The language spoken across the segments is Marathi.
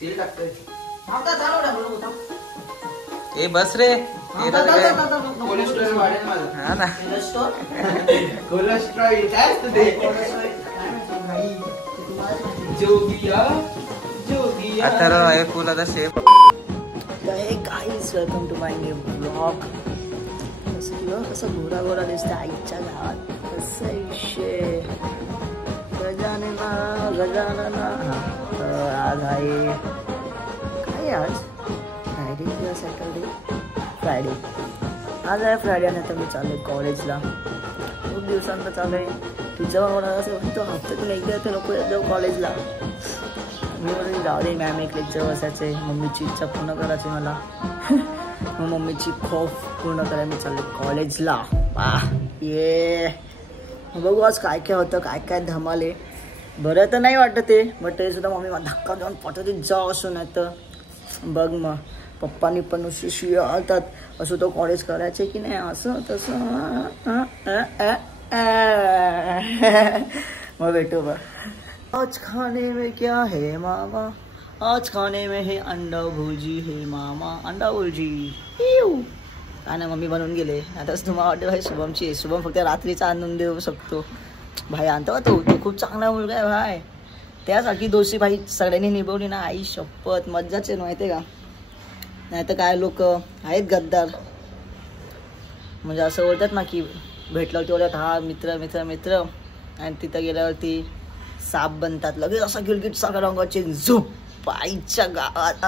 ए बस रे कोलेस्ट्रॉल वाढेल माझं. हा ना कोलेस्ट्रॉल काय असतं ते? जोगिया जोगिया. आता आहे फुल आता shape. Guys welcome to my new blog. कसं घोरा घोरा दिसतं आईच्या गावात. कसं विषय गजानना गजानना. आज आहे काय आज फ्रायडे किंवा सॅटर्डे? फ्रायडे. आज आहे फ्रायडे आणि आता मी चालू आहे कॉलेजला. खूप दिवसांत चालू आहे. तुझं मला असं म्हणतो हप्त्यातून एकदा तर नको जाऊ कॉलेजला. मी म्हणून जाऊ दे मॅम एक लेक्चर बसायचे. मम्मीची इच्छा पूर्ण करायची मला. मग मम्मीची खौफ पूर्ण करायला मी चालले कॉलेजला. ये बघू आज काय काय होतं, काय काय धमाले. बरं तर नाही वाटत ते, बट ते सुद्धा मम्मी मला धक्का देऊन पाठवते जा असं. नाही तर बघ मग पप्पानी पण नुसती शिव्या आणतात. असं तो कॉलेज करायचे की नाही असं तसं. मग भेटू बा. आज खाने में क्या है मामा, आज खाने में है अंडा भुर्जी है मामा, अंडा भुर्जी. काय ना मम्मी बनवून गेले. आताच तुम्हाला वाटतं भाई शुभमची आहे. शुभम फक्त रात्रीचा आनंद देऊ शकतो. भाई आणतो का तो खूप चांगला मुलगा आहे भाई. त्यासाठी दोषी भाई सगळ्यांनी निभवली ना. आई शपथ मज्जाच आहे माहिती आहे का. नाही तर काय लोक आहेत गद्दार. म्हणजे असं बोलतात ना की भेटल्यावरती बोलतात हा मित्र मित्र मित्र आणि तिथं गेल्यावरती साप बनतात लगेच. असा गिलगिट साखर रंगाचे झोप आईच्या गावात.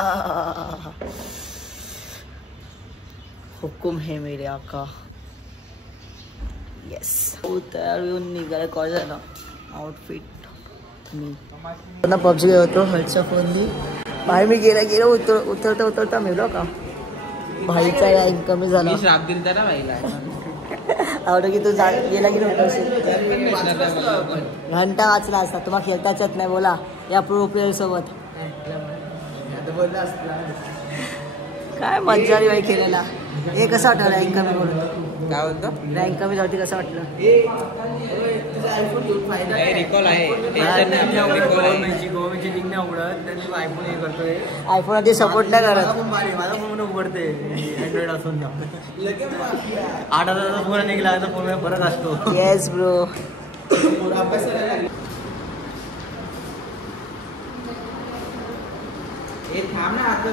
हुकुम है मेरे आका. येस तयार येऊन निघाले कॉलेजला. आउटफिट मी पबजी गेलो होतो हर्षच्या फोननी. भाई मी गेला उतरता मेलो का. भाईचा रँक कमी झाला. श्राप दिलता ना भाईला. आवडं की तू गेला की घंटा वाचला असता. तुम्हाला खेळताच येत नाही बोला या प्रो प्लेयर सोबत. काय मज्जा रे भाई खेळायला. हे कसं वाटलं रँक कमी म्हणून? काय बोलतो रँक कमी झाली कसं वाटलं? रिकॉल आहे. आयफोन आधी सपोर्ट नाही करत. उघडते अँड्रॉइड असून 8,000चा फोन निघाला तर फोन फरक असतो. Yes bro. हे थांब ना आता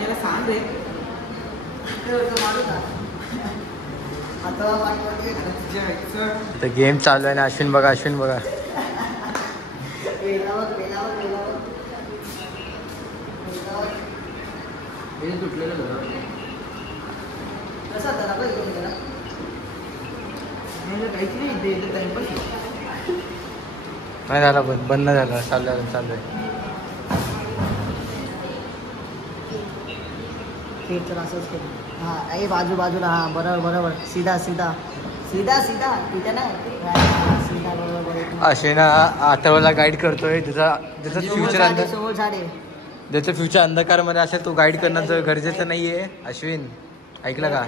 याला सांग रे. गेम चालू आहे ना. अश्विन बघा अश्विन बघा. नाही झाला बंद झाला. चालू आहे. हा बाजूला. हा बरोबर सीधा तिथे सीधा बरोबर. अश्विन अथर्वला गाईड करतोय. ज्याचा फ्युचर अंधकारमध्ये असेल तो गाईड करणं गरजेचं नाहीये. अश्विन ऐकलं का?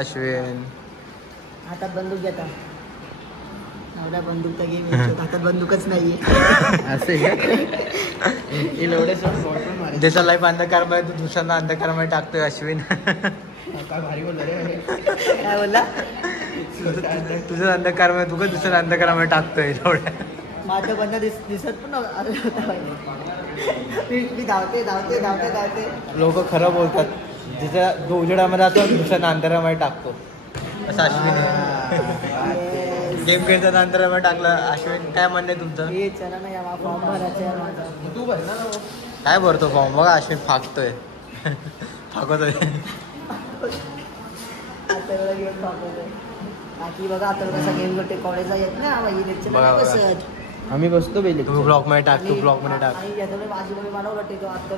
अश्विन हातात बंदूक घेता. एवढा बंदूक तर गेम हातात बंदूकच नाहीये. असे ज्याचा लाईफ अंधकारमध्ये तू दुसऱ्यांना अंधकारमध्ये टाकतोय. अश्विन काय बोलला? तुझं अंधकारमध्ये तू दुसऱ्या अंधकारमध्ये टाकतोय. एवढ्या माझं बंद दिसत पण मी धावते. लोक खरं बोलतात. जिच्या जो उजेडामध्ये असतो दुसऱ्यांना अंधकारामध्ये टाकतो. असं अश्विन गेम खेळताना अंधकारामध्ये टाकलं. अश्विन काय म्हणणं आहे तुमचं? काय भरतो फॉर्म? बघा अश्विन फाकतोय. बाकी बघा आता कसा गेम करते कॉलेजला येत ना. आम्ही बसतो पहिले. तू ब्लॉक मध्ये टाक.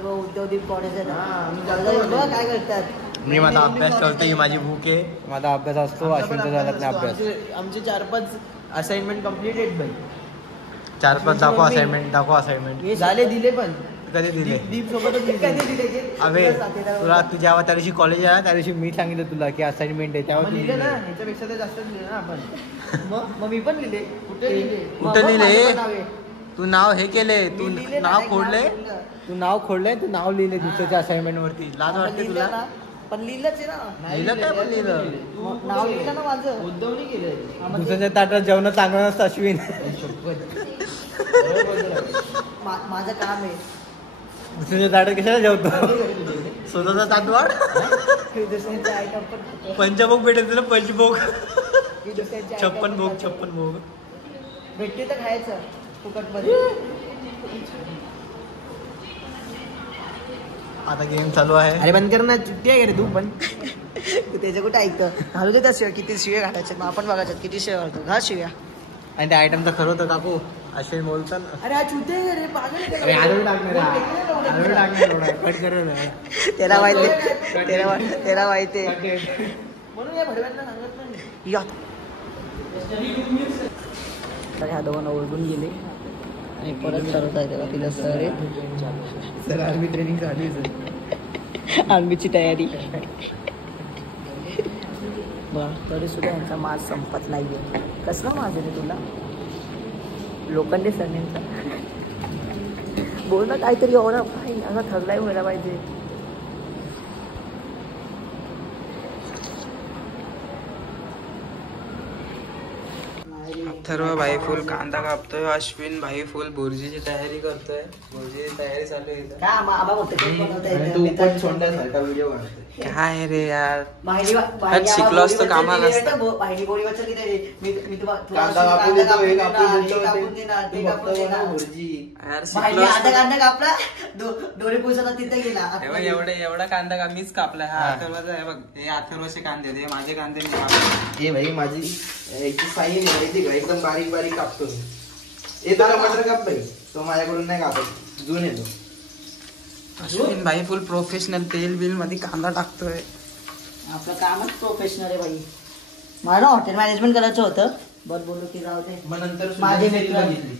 उद्योगदीप कॉलेज काय करतात. मी माझा अभ्यास करतो. ही माझी बुक आहे. माझा अभ्यास असतो. अश्विनचा झाला नाही अभ्यास. आमचे 4-5 असाइनमेंट कम्प्लीटेड भाई. 4-5 दाखव असाइनमेंट झाले. दिले पण कधी दिले? दीप सोबतच दिले. अबे तुला तू जेव्हा त्या दिवशी कॉलेज आहे त्या दिवशी मी सांगितलं तुला की असाइनमेंट आहे तेव्हा लिहिले ना. ह्याच्यापेक्षा तर जास्त लिहिले ना आपण. मग मी पण लिहिले. कुठे लिहिले? कुठे लिहिले? तू नाव हे केले तू लिहिले ना, नाव एक खोडले लिहिलं. तू नाव खोडले तू नाव लिहिले दुसऱ्याच्या असाइनमेंट वरती लाज आपण वाटते लिहिलं तुला ना, पण लिहिलंच आहे ना. लिहिलं काय पण लिहिलं मग नाव लिहिलं ना माझं. मुद्दामनी केलं. दुसऱ्याच्या ताटात जेवण चांगलं नसतं अश्विन माझं काम आहे. दुसऱ्याच्या ताटात कशाला जेवतो स्वतःचा ताट वाढ दुसऱ्यांचे आयटम पण खातो. पंचभोग भेटेल तुला पंचभोग की दुसऱ्यांचे item छप्पन पण भोग खातो. छप्पन भोग भेटते तर खायचं फुकटमध्ये. आता गेम चालू आहे अरे बंद कर ना, चुट्टी आहे रे तू पण. तू त्याच्या कुठे ऐकतं. घालू दे त्या शिव्या, किती शिव्या घालायच्या मग आपण बघायच्यात किती शिव्या घालतो. घा शिव्या. आणि त्या आयटमचं खरं होतं काकू अश्विन बोलतं ना अरे हा चुटे आहे रे, पागल आहे अरे का? आडून टाकणार कोण फेकलं एवढं? आडून टाकणार एवढं. कट करू ना त्याला माहिती त्याला माहिती म्हणून या भडव्यांना सांगत नाही. या तर ह्या दोघांना ओळखून गेले आणि परत ठरवत आहे तेव्हा तिला सर आर्मी ट्रेनिंग झाली आर्मीची तयारी. बघ तरी सुद्धा यांचा मास संपत नाहीये. कसला मास आहे रे तुला? लोखंडे सरनेमचा. बोल ना काहीतरी एवढं भाई असा ठरलाय व्हायला पाहिजे. अथर्व भाई फुल कांदा कापतोय अश्विन भाई फुल भुर्जीची तयारी करतोय भुर्जीची तयारी चालू आहे इथं. काय आम्हा मोठे केक बनवता येतं. तू पण सोडण्यासारखा व्हिडिओ बनवतोय काय रे यार माहिती शिकलो असतो कामाला असतं. माहिती बोली वाचन किती मी कांदा कापून देतो, हे कापून देतो, कापून देणार ते कापून देणार. भुर्जी यार माहिती शिकलो आता असतो. कांदा कापला डोळे पुसायला तिथे गेला. हे बघ एवढा कांदा का मीच कापलाय हा अथर्वचा आहे बघ हे अथर्वचे कांदे आहेत, हे माझे कांदे मी कापले. हे भाई माझी याची साई नाही माहिती का एकदम बारीक बारीक कापतो मी. हे तर टमाटर काप भाई तो माझ्याकडून नाही कापत जून येतो. अश्विन भाई फुल प्रोफेशनल तेल बिल मध्ये कांदा टाकतोय. आपलं कामच प्रोफेशनल आहे बाई. मला हॉटेल मॅनेजमेंट करायचं होतं बट बोललो की राहू दे. मग नंतर माझे सुद्धा मित्र बघितली.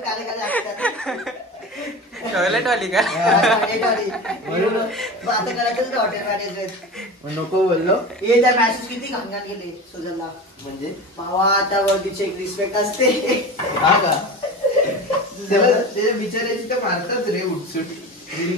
काले काले असतात. टॉयलेट वाली का आता करायचं हॉटेल मॅनेजमेंट. मग नको बोललो हे त्या मॅसेज किती घाणघाण गेले सुजलला. म्हणजे भावा आता वरतीची एक रिस्पेक्ट असते. हा का त्याला त्याच्या बिचारायची तर मारतात रे उठसूट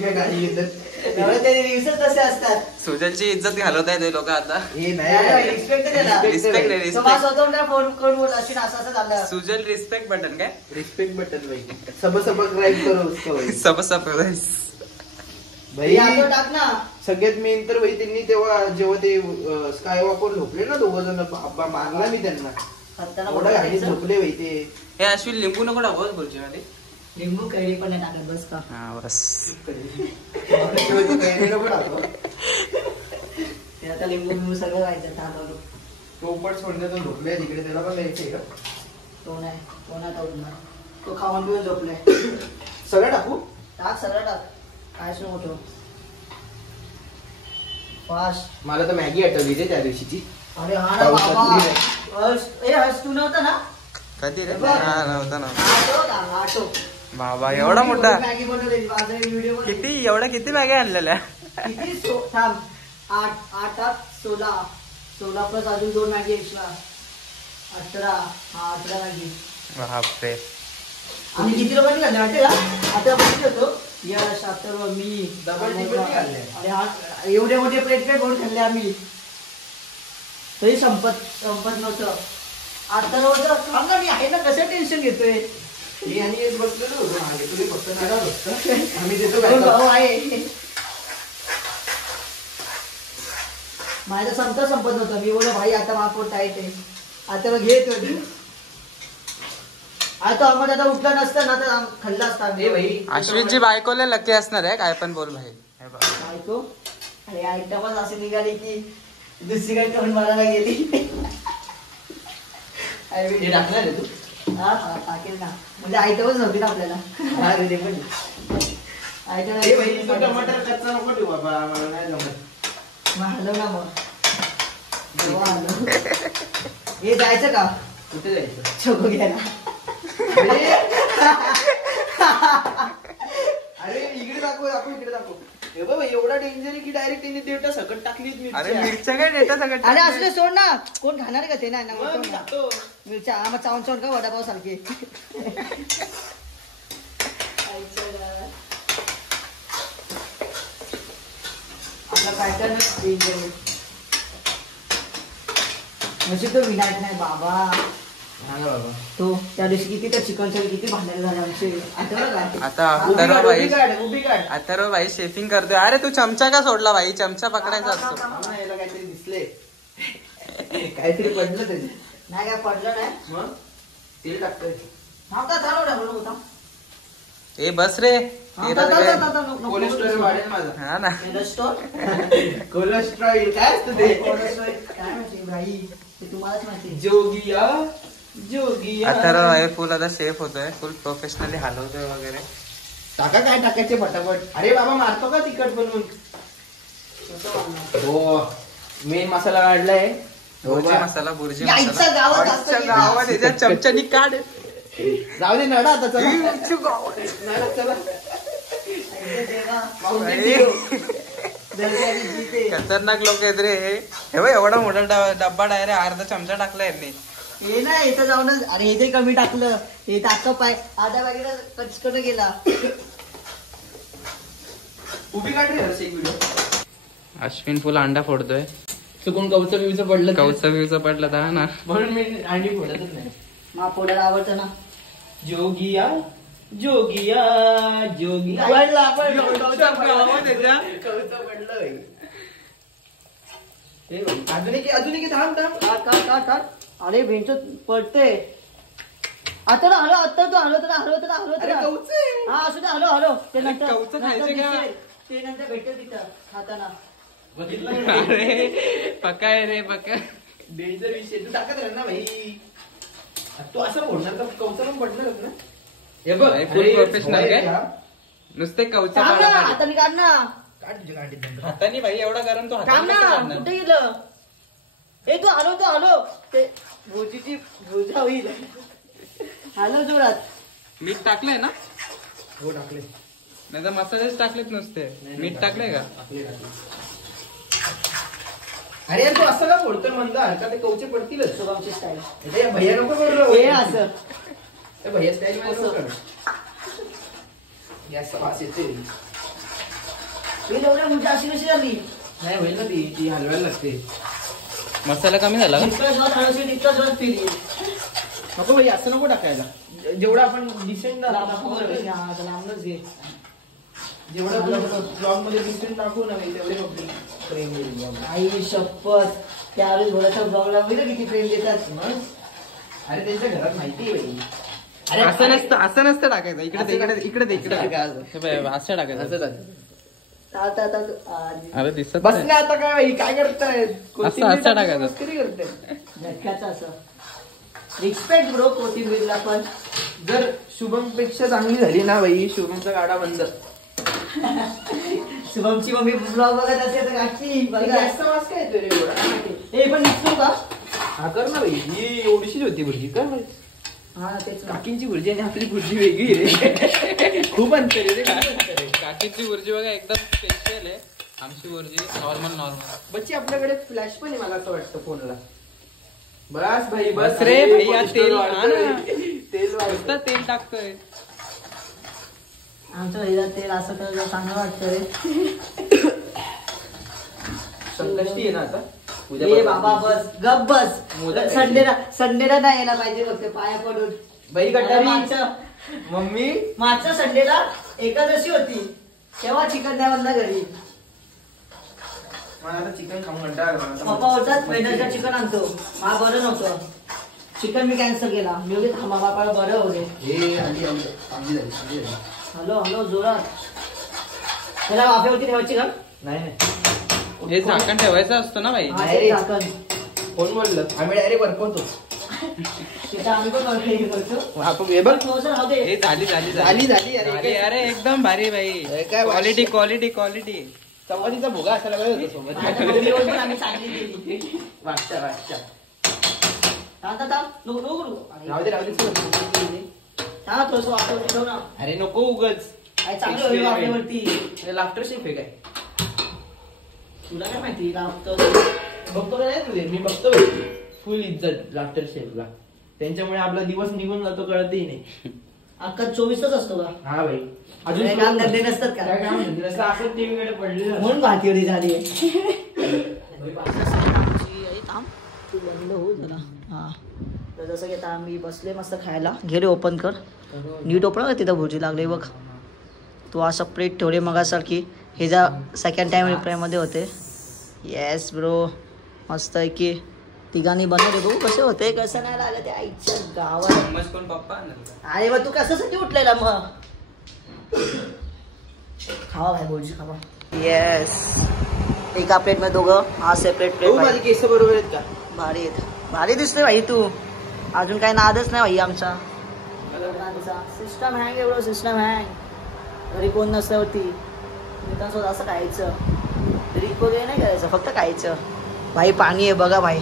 काय गाडी घेतात. त्याचे रिव्ह्यूज तसे असतात. सुजलची इज्जत घालवताय ते लोक आता. हे नाही रिस्पेक्ट त्याला. रिस्पेक्ट रे तो मला रिस्पेक्ट. स्वतःहून फोन करून बोल अशी असं असं झालं. सुजल रिस्पेक्ट बटन काय रिस्पेक्ट बटन भाई सब सबस्क्राइब करो उसको भाई. सब सब भाई हे आतो टाक ना. सगळ्यात मेन तर भाई त्यांनी जेव्हा ते स्काय वॉकवर झोपले ना दोघ जण बाबा मारला मी त्यांना हाताला एवढा बोटाला घाणी द्यायचं. झोपले भाई ते. हे अश्विन लिंबू नको टाकू बोलचे मध्ये. लिंबू कैरी पण नाही टाकत बस का. हा बस ते आता लिंबू लिंबू सगळं व्हायचं तांदूळ. पोपट सोडण्याचं झोपले तिकडे त्याला पण द्यायचंय का तो नाही तो नाही तो उडणार. तो खाऊन पिऊन झोपलाय. सगळं टाकू. टाक सगळं टाक. काय सुरू होतो फास्ट. मला तर मॅगी आठवली रे त्या दिवशीची. अरे हा ना बाबा. हर्ष तू नव्हता ना. कधी रे हा नव्हता ना आठव का आठव. बाबा एवढा मोठा मॅगी बनवलेली माझ्या व्हिडिओ मध्ये. किती मॅगी आणलेल्या. किती थांब 8 16 प्लस अजून 2 मॅगी एक्स्ट्रा 18. हा 18 मॅगी. बापरे आम्ही किती लोकांनी खाल्ले माहिती का. आता बघितलं होतो यश अथर्व मी डबल टिबल नाही खाल्ले. अरे हा एवढे मोठे प्लेट भरून खाल्ले आम्ही तरी संपत नव्हतं. अथर्व तर थांब ना मी आहे ना कसं टेन्शन घेतोय. मी आणि एक बसलेलो होतो मागे तुझे फक्त नारा बसतं आम्ही देतो दोन backup. भाऊ आहे. माझं संपत नव्हतं. मी बोललो भाई आता माझा पोट टाईट आहे. आता मग घेत होते. आता आम्हाला आता उठला नसतं ना तर खाल्ला असता. ए भाई अश्विनची बायकोला लकी असणार आहे काय पण बोल भाई. हे बघ. बायको अरे आयटमच असे निघाली की दुसरी काही टोन मारायला गेली. हे टाकणार आहे तू. हा टाकेल ना म्हणजे आयटमच नव्हती ना आपल्याला. हा रे पण आयटम ए भाई तू टमाटर कच्चा नको ठेवू बाबा मला नाही जमत. मग हलव ना मग. जेव्हा हलव. हे जायचं का कुठे जायचं. चोको घ्यायला. अरे इकडे दाखव इकडे दाखव. हे बाबा एवढा डेंजर आहे की डायरेक्ट त्यांनी देटा सकट टाकली अरे मिरच्या काय देता सगळं अरे असले सोड ना कोण खाणार का ते नाही ना मग टाकतो. मिरच्या मग चावून चावून का वडापाव सारखे आपला पॅटर्न म्हणजे तो विनायक नाही बाबा तो त्या दिवशी किती त्या चिकनच्या किती भांडण झाले आमचे आठवलं काय आता उभी अथर्व काढ, भाई उभी काढ, उभी काढ. अथर्व भाई शेफिंग करतोय. अरे तू चमचा का सोडला भाई? चमचा पकडायचा असतो. हा, याला काहीतरी दिसले काहीतरी पडलं त्याचे नाही काय पडलं नाही मग तेल टाकतोय थांबता चालू होता ए बस रे. ते तर काय- कोलेस्ट्रॉल वाढेल माझा. हा ना. कोलेस्ट्रॉल काय असतं ते काय माहिती भाई ते तुम्हालाच माहिती जोगिया जोगिया अथर्व भाई फुल आता शेफ होतोय. फुल प्रोफेशनली हलवतोय वगैरे. टाका काय टाकायचे फटाफट. अरे बाबा मारतो का तिखट बनवून? हो मेन मसाला काढलाय. बुर्जी मसाला बुर्जी यायचं मसाला गावात जास्त आजच्या गेलं. गावात याच्या चमच्यानी काढ. जाऊ दे नडा आता चला नडा, चला. खतरनाक लोक आहेत रे हे. हे बघ एवढा मोठा डब्बा डायरेक्ट अर्धा चमचा टाकला यांनी. हे ना इथं जाऊनच अरे हे ते कमी टाकलं हे टाकलं पाय आधा बागेला कचकट गेला उभी काढ रे हर्ष एक व्हिडिओ. अश्विन फुल अंडा फोडतोय. चुकून कवचं बिवचं पडलं कवचा बिवचा पडला तर हा ना. म्हणून मी अंडी फोडतच नाही. मा फोडायला आवडतं ना जोगिया जोगिया जोगिया पडला कवचं पडलं. हे बघ, अजून एक थांब थांब. अरे बेंच पडते आता ना हलो आता तू हलो तर हलो तर हलो अरे तर कवचं आहे. हा असू दे हलो ते अरे नंतर कवचं नंतर खायचं का? दिसेल. ते नंतर भेटेल तिथं खाताना बघितलं अरे पक्का आहे रे पक्का. डेंजर विषय तू टाकत राह ना भाई. तू असं बोलणार का कवचं पण पडणारच ना. हे बघ भाई, full professional काय? नुसते कवचा थांब ना पाडा आता मी काढ ना काढ तुझ्या गाडीत. हाताने भाई एवढा गरम तो थांब हाताने कसं ना काढणार? कुठे गेलं ए तू हलो ते भोजीची भोजा होईल हॅलो जोरात मीठ टाकलंय ना? हो टाकले नाही तर मसालेच टाकलेत नुसते. मीठ टाकलंय का? अरे यार, तू असं का फोडतोय म्हणता हलका ते कवचे पडतीलच. शुभमची स्टाईल अरे भैया नको करू. हे असं ए, भैया स्टाईल नको करू. गॅसचा वास येते. हे एवढ्या मोठी अशी कशी झाली नाही होईल ना ती हलवायला लागते. मसाला कमी झाला का? इतकं जोरात हळूशी इतकं जोरात फिरली नको भाई असं नको टाकायला. जेवढं आपण डिसेंट लांबच घे जेवढं ब्लॉग मध्ये डिसेंट टाकू ना भाई तेवढे फक्त प्रेम येईल blog ला. आई शपथ त्यावेळेस घोड्याच्या ब्लॉगला बघितलं किती प्रेम देतात मग? अरे त्यांच्या घरात माहिती आहे भाई. अरे असं नसतं टाकायचं. इकडे दे, इकडे दे, इकडे दे. हे बघ, असं टाकायचं. असं टाक. अरे दिसत बस नाही. ना आता काय भाई काय करताय? असं टाकायचं. मस्करी करताय. झटक्याचं असं रिस्पेक्ट ब्रो कोथिंबीरला पण जर शुभम पेक्षा चांगली झाली ना भाई शुभमचा गाडा बंद. शुभमची मम्मी ब्लॉग बघत असेल तर काढची बघा जास्त वास काय येतोय रे एवढा? हे पण निघतो का हा कर ना भाई. ही एवढीशीच होती भुर्जी काय माहिती. हा तेच ना काकींची भुर्जी आणि आपली भुर्जी वेगळी रे. खूप अंतर आहे रे, खूप अंतर आहे. काकीची बुर्जी बघा एकदम स्पेशल आहे. आमची बुर्जी नॉर्मल. बच्ची आपल्याकडे फ्लॅश पण आहे मला असं वाटतं फोनला. बस भाई बस बस रे भाई, या तेल वाढतंय. आणा. तेल वाढतंय. नुसतं तेल टाकतोय. आमच्या घरीला तेल असं तर चांगलं वाटतंय संकष्टी आहे ना आता ए बाबा बस गप बस मोदक संडेला नाही यायला पाहिजे फक्त पाया पडून बाई गटारी मागच्या मम्मी संडेला एकादशी होती तेव्हा चिकन नाही बनला घरी मला आता चिकन खाऊन कंटाळा आला. पप्पा बोलतात वेडरचं चिकन आणतो मला बरं नव्हतं चिकन मी कॅन्सल केला मी होते बापाला बरं होते हे आली आली चांगली झाली, चांगली झाली. हॅलो जोरात त्याला वाफेवरती ठेवायची का नाही नाही हे झाकण ठेवायचं असतं ना भाई. हा, ते झाकण कोण बोललं आम्ही डायरेक्ट वरपवतो. तिथं आम्ही पण करतो आपण हे बघ क्लोजर राहू दे हे झाली झाली अरे अरे एकदम भारी भाई. हे काय क्वालिटी क्वालिटी क्वालिटी. चव्हाणीचा भोगा असायला पाहिजे होता सोबत. आता मम्मीवर पण आम्ही चांगली केली वाटच्या वाटच्या नको नको नको राहू दे चल. थोडस वाफेवरती ठेव ना अरे नको उगच चांगलं होईल आपल्यावरती. लाफ्टर शेफ आहे काय? तुला काय माहिती लावतो बघतो का नाही तुझे? मी बघतो फुल इज्जत लाफ्टर शेफला. त्यांच्यामुळे आपला दिवस निघून जातो कळतही नाही. अख्खा 24 तास असतो का? हा भाई. काय काम धंदे नसतात का? काय काम धंदे नसतात, असं टीव्हीकडे पडले म्हणून भारतीय झाली तू बंद हो जरा. हा तर जसं की आता आम्ही बसले मस्त खायला. घे रे ओपन कर. नीट ओपन कर. तिथं भुर्जी लागली बघ. तू असं प्लेट ठेवले मगासारखी. हे जा सेकंड टाइम रिप्लायमध्ये होते. येस ब्रो मस्त आहे की तिघांनी बनवले. बघू कसे होते कसं नाही लागलं ते आईच्या गावात. कोण पप्पा अरे मग तू कशासाठी उठलेला मग? खावा भाई भुर्जी खावा. येस एका प्लेट मध्ये दोघं. हा सेपरेट प्लेट. माझे केस बरोबर आहेत का? भारी आहेत. भारी दिसतोय भाई तू. अजून काही नादच नाही भाई आमचा. सिस्टम हँग एवढं सिस्टम हँग. घरी कोण नसल्यावरती मित्रांसोबत असं खायचं. ड्रिंक वगैरे नाही करायचं फक्त खायचं. भाई पाणी आहे बघा भाई.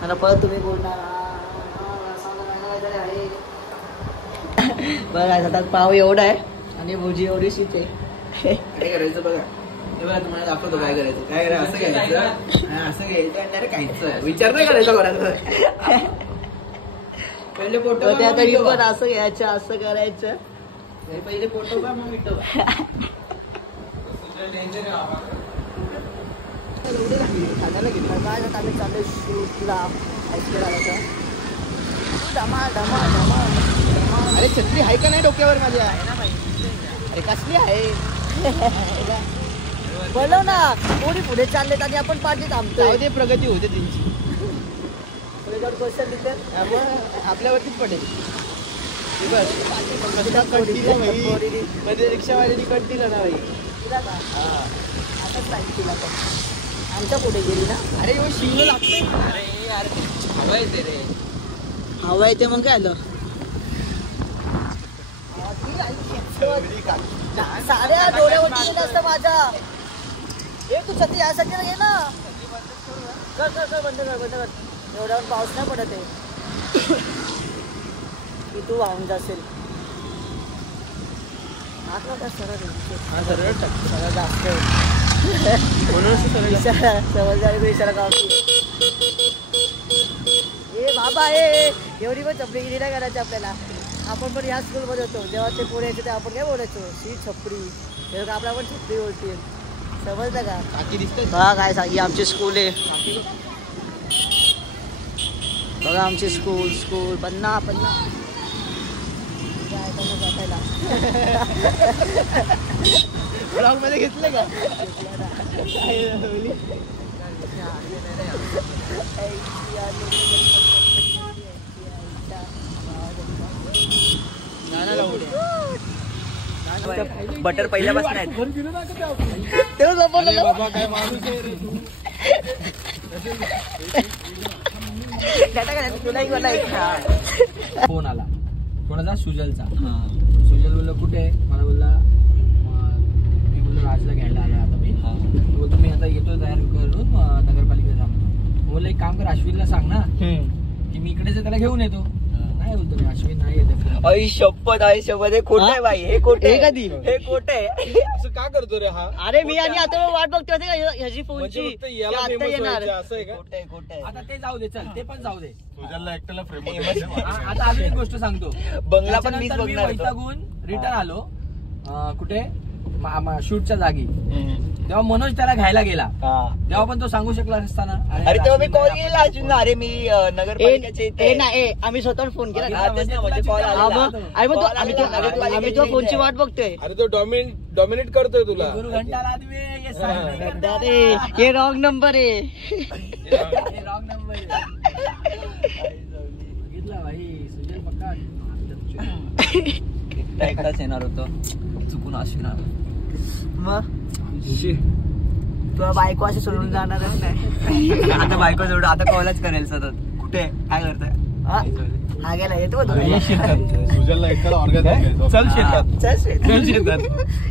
मला परत तुम्ही बोलणार बघा आता पाव एवढा आहे आणि भुजी एवढीशीच आहे. काय करायचं बघा. हे बघा तुम्हाला दाखवतो काय करायचं. काय करायचं असं घ्यायचं. असं घ्यायचं आणि डायरेक्ट खायचं. विचार नाही करायचा कोणाचा. पहिले पोटो पण असं घ्यायचं असं करायचं. पहिले पोटो का मग मिटो. आम्ही चालू शूटला धमाल धमाल धमाल. अरे छत्री आहे का नाही डोक्यावर माझ्या? अरे कसली आहे? बोलव ना. कोणी पुढे चाललेत आणि आपण पाठीत थांबतोय. ते प्रगती होते त्यांची. क्वेश्चन लिहिते आपल्यावरतीच पडेल. मध्ये रिक्षावाल्यानी कट दिलं ना भाई. आमच्या पुढे गेली ना. अरे हो शिवलं लागतंय. अरे यार हवा येते रे. हवा येते मग काय आलं. साऱ्या डोळ्यावरती गेलं असतं माझ्या. हे तू छत्री यासाठी घे ना. कर कर कर बंद कर बंद कर. एवढ्यावर पाऊस नाही पडत आहे की तू वाहून जाशील. आतला काय सरळ सरळ जास्त समजदारी इशारा गावची. ए बाबा एवढी पण चपली गेली नाही करायची आपल्याला. आपण पण या स्कूलमध्ये होतो जेव्हा ते पुढे यायचे तेव्हा आपण काय बोलायचो शी छपरी. तेव्हा आपला पण छपरी बोलतील. समजलं का? बघा काय सांगी आमची स्कूल आहे. बघा आमची स्कूल स्कूल पन्ना पन्ना बसायला. ब्लॉग मध्ये घेतलं का? बटर पहिल्यापासून आहे. बाबा काय माणूस आहे रे तू. फोन आला कोणाचा? सुजलचा. सुजल बोलला कुठे आहे? मला बोलला मी बोललो राजला घ्यायला आला आता मी. बोलतो मी आता येतो तयार करून नगरपालिकेत थांबतो. बोलला एक काम कर अश्विनला सांग ना की मी इकडेच त्याला घेऊन येतो. नाही बोलतो मी अश्विन नाही येते. आई शपथ हे खोट आहे बाई. हे खोट आहे कधी. हे खोट आहे. असं का करतो रे हा? अरे मी आणि आता वाट बघतोय ह्याची फोनची. आता येणार. आता ते जाऊ दे. चल ते पण जाऊ दे. सुजलला एकट्याला फ्रेम. आता अजून एक गोष्ट सांगतो. बंगला पण मीच त्याच्यानंतर मी बघणार. वैतागून रिटर्न आलो. कुठे? शूटच्या जागी. तेव्हा मनोज त्याला घ्यायला गेला. तेव्हा पण तो सांगू शकला असताना. अरे तेव्हा मी कॉल केला अजून. अरे मी नगरपालिकेच्या इथे आम्ही स्वतः फोन केला. कॉल आला. आम्ही तो फोनची वाट बघतोय. अरे तो डॉमिनेट करतोय तुला. गुरु घंटाला आदमी ये सांग. अरे हे रॉंग नंबर आहे. रॉंग नंबर बघितला भाई. सुजल पक्का एकटाच येणार होतो चुकून अश्विन. मग तुला बायको अशी सोडून जाणारच नाही. आता बायको जोड आता कॉलच करेल सतत. कुठे काय करतोय? हा गेला येतो तुला. सुजलला एकट्याला ऑर्गनाइज. चल शेतात. चल शेतात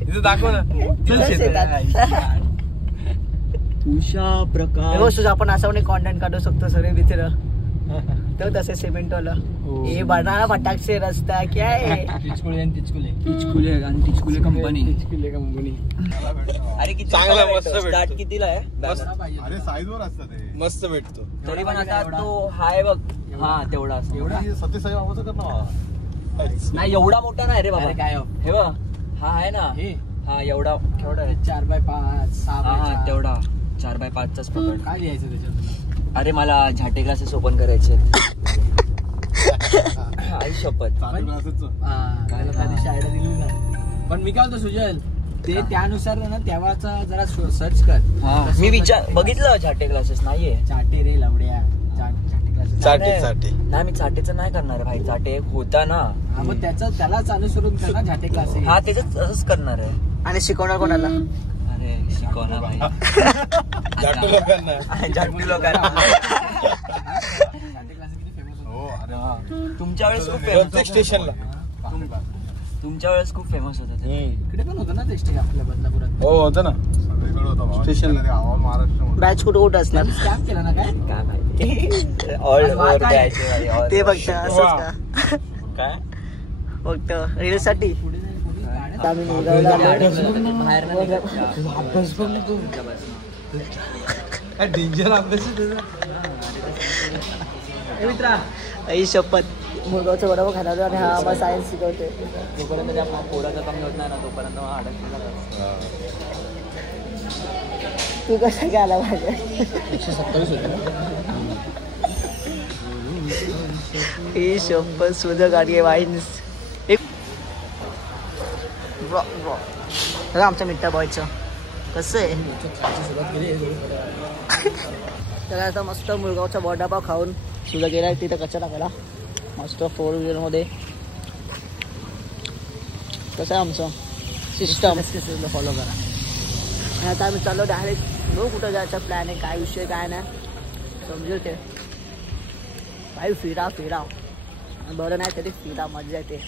इथं दाखव ना. चल शेतात. तुझा प्रकार आपण असं कॉन्टेंट काढू शकतो सगळे मित्र. तो तसे सिमेंट वाला हो. हे बनाना फटाक से रस्ता क्या है तिचकुले आणि तिचकुले तिचकुले कंपनी तिचकुले कंपनी. अरे किती चांगला, मस्त भेटतो. स्टार्ट कितीला आहे अरे साईज वर असतं ते मस्त भेटतो. तरी पण आता तो हाय बघ. हा तेवढा असं. एवढा सतीश बाबाचं कर ना. नाही एवढा मोठा नाही रे बाबा. अरे काय हो? हे बघ हा आहे ना. हे हा एवढा केवढा आहे. 4x5 6x4. हा तेवढा 4x5चाच पकड. काय लिहायचं त्याच्यात? अरे मला झाटे क्लासेस ओपन करायचे. आई शपथ. त्याला त्या दिवशी आयडिया दिली ना. पण मी काय होतो सुजल ते त्यानुसार ना तेव्हाचा जरा सर्च कर. कसं मी होतं बघितलं झाटे क्लासेस नाहीये. चाटे रे लवड्या चाटे क्लासेस. नाही मी चाटेचं नाही करणार भाई. चाटे एक होता ना. हा मग त्यालाच अनुसरून कर ना झाटे क्लासेस. हा त्याच असंच करणार आहे. आणि शिकवणार कोणाला अरे शिकवणार भाई. जाटू लोकांना. जाटू लोकांना. झाटे क्लासेस किती फेमस होते. हो अरे तुमच्या वेळेस खूप प्रत्येक फेमस. स्टेशनला. तुमच्या वेळेस खूप फेमस होतं ते. इकडे पण होतं ना ते स्टेज आपल्या बदलापुरात. हो होतं ना. सगळीकडे होतं बाबा. स्टेशनला महाराष्ट्र बॅच कुठं कुठं असणार स्कॅम केला ना काय? काय माहिती. ऑल ओव्हर द्यायचे भाई, all ते over. फक्त असंच का काय फक्त रील साठी पुढे नाही कोणी गाड्या- आम्ही निघायला बाहेर नाही निघत. डेंजर अभ्यास ए मित्रा आई शपथ मुलगाचं वडापाव खाणार आणि हा आम्हाला सायन्स शिकवते जोपर्यंत त्या पोराचं कमी होत नाही ना तोपर्यंत मग अडकलेला. तू कसं काय आला माझ्या 127 होते ना. ही शपथ सुद्धा गाडी वाईन्स एक आमच्या मिठ्ठा बॉयचं कसं आहे सुरुवात केली आहे थोडी थोडं. त्याला आता मस्त मुलगावचा वडापाव खाऊन सुद्धा गेला तिथं कचरा टाकायला मस्त 4 व्हीलरमध्ये. कसं आहे आमचं सिस्टम फॉलो करा. आणि आता आम्ही चाललो डायरेक्ट बघू कुठं जायचा प्लॅन आहे काय विषय काय नाही समजू ते काही फिरा बरं नाही तरी फिरा मजा येते.